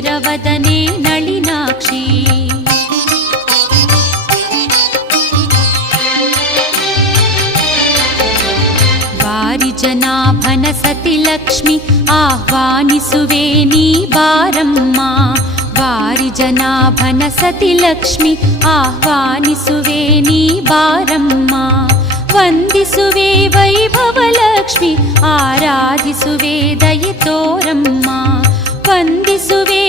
ಸುಚಿರವದನೆ ನಳಿನಾಕ್ಷಿ ವಾರಿಜನಾಭನ ಸತಿಲಕ್ಷ್ಮಿ ಆಹ್ವಾನಿಸುವೆ ನೀ ಬಾರಮ್ಮ ವಾರಿಜನಾಭನ ಸತಿಲಕ್ಷ್ಮಿ ಆಹ್ವಾನಿಸುವೆ ನೀ ಬಾರಮ್ಮ ವಂದಿಸುವೆ ವೈಭವಲಕ್ಷ್ಮಿ ಆರಾಧಿಸುವೆ ದಯೆ ತೋರಮ್ಮ ವಂದಿಸುವೆ